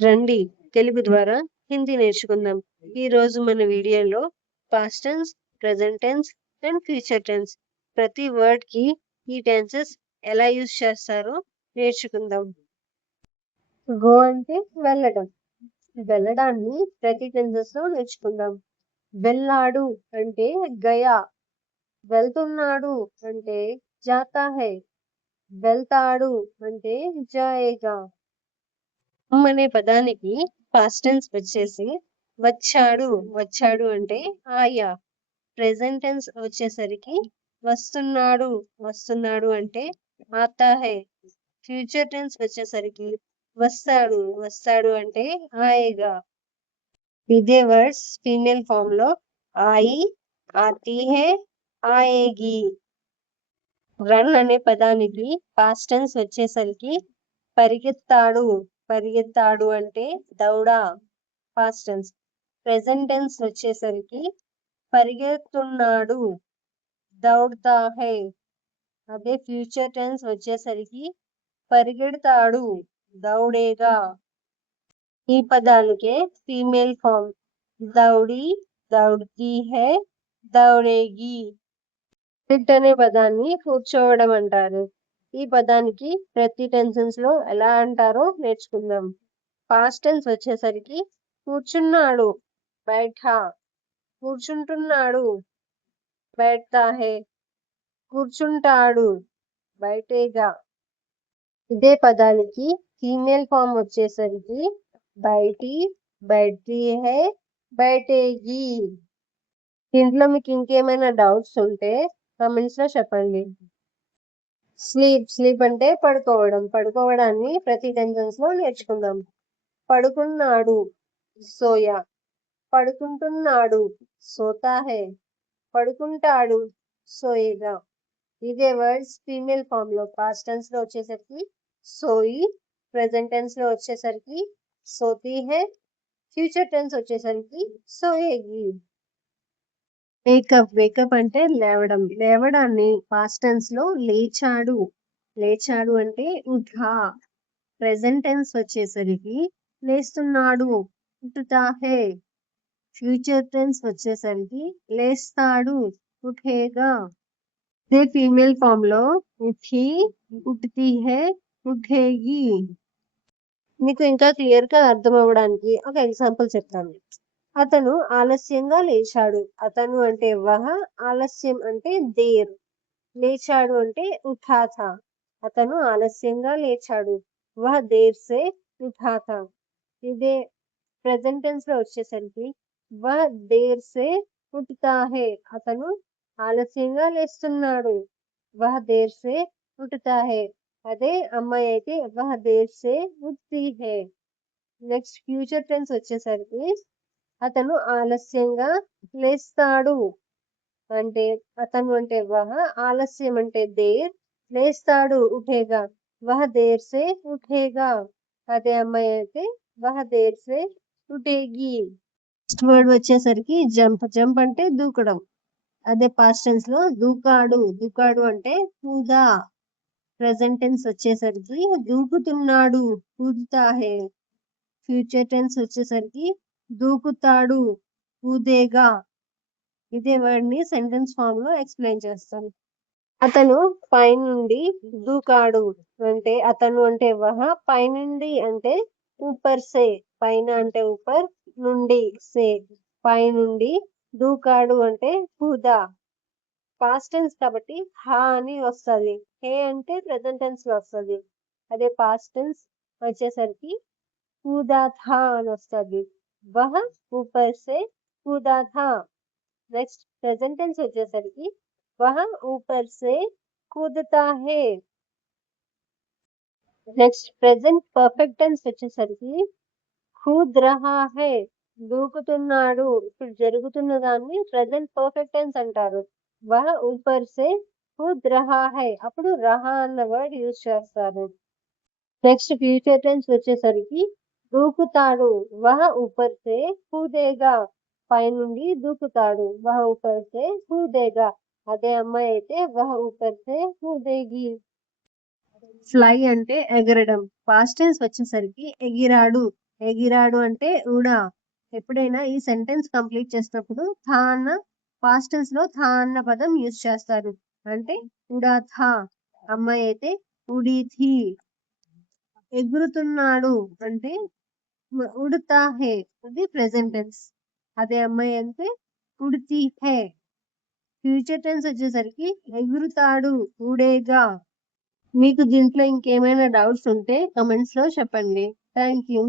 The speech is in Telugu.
రండి తెలుగు ద్వారా హిందీ నేర్చుకుందాం. ఈరోజు మన వీడియోలో past tense, present tense and future tense ప్రతి వర్డ్కి ఈ టెన్సెస్ ఎలా యూజ్ చేస్తారో నేర్చుకుందాం. గో అంటే వెళ్ళడం. వెళ్ళడాన్ని ప్రతి టెన్సెస్లో నేర్చుకుందాం. వెళ్ళాడు అంటే గయా. వెళ్తున్నాడు అంటే జాతా హై. వెళ్తాడు అంటే జాయేగా. అనే పదానికి పాస్ట్ టెన్స్ వచ్చేసి వచ్చాడు. వచ్చాడు అంటే ఆయా. ప్రెజెంట్ టెన్స్ వచ్చేసరికి వస్తున్నాడు. వస్తున్నాడు అంటే ఆతా హై. ఫ్యూచర్ టెన్స్ వచ్చేసరికి వస్తాడు. వస్తాడు అంటే ఆయేగా. ఇదే వర్డ్స్ ఫీమేల్ ఫామ్ లో ఆయి, ఆతీ హై, ఆయేగి. రన్ అనే పదానికి పాస్ట్ టెన్స్ వచ్చేసరికి పరిగెత్తాడు. పరిగెత్తాడు అంటే దౌడా పాస్ట్ టెన్స్. ప్రెజెంట్ టెన్స్ వచ్చేసరికి పరిగెత్తున్నాడు. దౌడ్తా హై. అదే ఫ్యూచర్ టెన్స్ వచ్చేసరికి పరిగెడతాడు. దౌడేగా. ఈ పదానికే ఫీమేల్ ఫామ్ దౌడి, దౌడ్తీ హై, దౌడేగి. సిట్ అనే పదాన్ని కూర్చోవడం అంటారు. ఈ పదానికి ప్రతి టెన్సెస్ లో ఎలా అంటారో నేర్చుకుందాం. పాస్ట్ టెన్స్ వచ్చేసరికి కూర్చున్నాడు, బైఠా. కూర్చుంటున్నాడు, బైఠతా హై. కూర్చుంటాడు, బైఠేగా. ఇదే పదానికి ఫీమేల్ ఫామ్ వచ్చేసరికి బైఠీ, బైఠతీ హై, బైఠేగి. దీంట్లో మీకు ఇంకేమైనా డౌట్స్ ఉంటే కామెంట్స్ లో చెప్పండి. స్లీప్. స్లీప్ అంటే పడుకోవడం. పడుకోవడాన్ని ప్రతి టెన్సెస్ లో నేర్చుకుందాం. పడుకున్నాడు, సోయా. పడుకుంటున్నాడు, సోతా హై. పడుకుంటాడు, సోయేగా. ఇదే వర్డ్స్ ఫీమేల్ ఫామ్ లో పాస్ట్ టెన్స్ లో వచ్చేసరికి సోయి, ప్రెజెంట్ టెన్స్ లో వచ్చేసరికి సోతీ హై, ఫ్యూచర్ టెన్స్ వచ్చేసరికి సోయేగి. వేకప్. వేకప్ అంటే లేవడం. లేవడాన్ని పాస్ట్ టెన్స్ లో లేచాడు. లేచాడు అంటే ఉఠా. ప్రెజెంట్ టెన్స్ వచ్చేసరికి లేస్తున్నాడు, ఉఠతా హై. ఫ్యూచర్ టెన్స్ వచ్చేసరికి లేస్తాడు, ఉఠేగా. ఇదే ఫీమేల్ ఫామ్ లో ఉఠి, ఉఠతీ హై, ఉఠేగి. మీకు ఇంకా క్లియర్ గా అర్థం అవ్వడానికి ఒక ఎగ్జాంపుల్ చెప్తాను. అతను ఆలస్యంగా లేచాడు. అతను అంటే వహ, ఆలస్యం అంటే దేర్. లేచాడు అంటే ఉఠా థా. అతను ఆలస్యంగా లేచాడు. వహ దేర్ సే ఉఠా థా. ఇదే ప్రెజెంట్ టెన్స్ లో వచ్చేసరికి వహ దేర్ సే ఉఠతా హై. అతను ఆలస్యంగా లేస్తున్నాడు. వహ దేర్ సే ఉఠతా హై. అదే అమ్మాయి అయితే వహ దేర్ సే ఉఠతీ హై. నెక్స్ట్ ఫ్యూచర్ టెన్స్ వచ్చేసరికి అతను ఆలస్యంగా లేస్తాడు. అంటే అతను అంటే వహ, ఆలస్యం అంటే దేర్, లేస్తాడు ఉఠేగా. వహ దేర్ సే ఉఠేగా. అదే అమ్మాయి అయితే వహ దేర్ సే ఉఠేగి. నెక్స్ట్ వర్డ్ వచ్చేసరికి జంప్. జంప్ అంటే దూకడం. అదే పాస్ట్ టెన్స్ లో దూకాడు. దూకాడు అంటే కూదా. ప్రెజెంట్ టెన్స్ వచ్చేసరికి దూకుతున్నాడు, కూదుతా హై. ఫ్యూచర్ టెన్స్ వచ్చేసరికి దూకుతాడు, కూదేగా. ఇదే వర్డ్ ని సెంటెన్స్ ఫామ్ లో ఎక్స్ప్లెయిన్ చేస్తాను. అతను పైనుండి దూకాడు. అంటే అతను అంటే వహ, పైనుండి అంటే ఊపర్ సే. పైన అంటే ఊపర్, నుండి సే, పైనుండి. దూకాడు అంటే కూదా. పాస్ట్ టెన్స్ కాబట్టి హా అని వస్తుంది. హే అంటే ప్రెజెంట్ టెన్స్ లో వస్తుంది. అదే పాస్ట్ టెన్స్ వచ్చేసరికి కూదా థా అని వస్తుంది. వహ ఊపర్ సే కూదా థా. నెక్స్ట్ ప్రెజెంట్ టెన్స్ వచ్చేసరికి వహ ఊపర్ సే కూదతా హై. నెక్స్ట్ ప్రెజెంట్ పర్ఫెక్ట్ టెన్స్ వచ్చేసరికి కూద్ రహా హై. దూకుతున్నాడు. ఇప్పుడు జరుగుతున్న దాన్ని ప్రెజెంట్ పర్ఫెక్ట్ టెన్స్ అంటారు. వహ ఊపర్ సే కూద్ రహా హై. అప్పుడు రహా అన్న వర్డ్ యూజ్ చేస్తారు. నెక్స్ట్ ఫ్యూచర్ టెన్స్ వచ్చేసరికి దూకుతాడు. వహ ఊపర్ సే కూదేగా. పైనుండి దూకుతాడు. వహ ఊపర్ సే కూదేగా. అదే అమ్మాయి అయితే వహ ఊపర్ సే కూదేగి. ఫ్లై అంటే ఎగరడం. పాస్ట్ టెన్స్ వచ్చేసరికి ఎగిరాడు. ఎగిరాడు అంటే ఉడా. ఎప్పుడైనా ఈ సెంటెన్స్ కంప్లీట్ చేసినప్పుడు థా అన్న పాస్ట్ టెన్స్ లో థా అన్న పదం యూజ్ చేస్తారు. అంటే ఉడా థా. అమ్మాయి అయితే ఉడి థీ. ఎగురుతున్నాడు అంటే ఉడతా హే. ఇది ప్రెసెంట్ టెన్స్. అదే అమ్మాయి అంటే ఉడితి హే. ఫ్యూచర్ టెన్స్ వచ్చేసరికి ఎగురుతాడు, ఉడేగా. మీకు దీంట్లో ఇంకేమైనా డౌట్స్ ఉంటే కమెంట్స్ లో చెప్పండి. Thank you.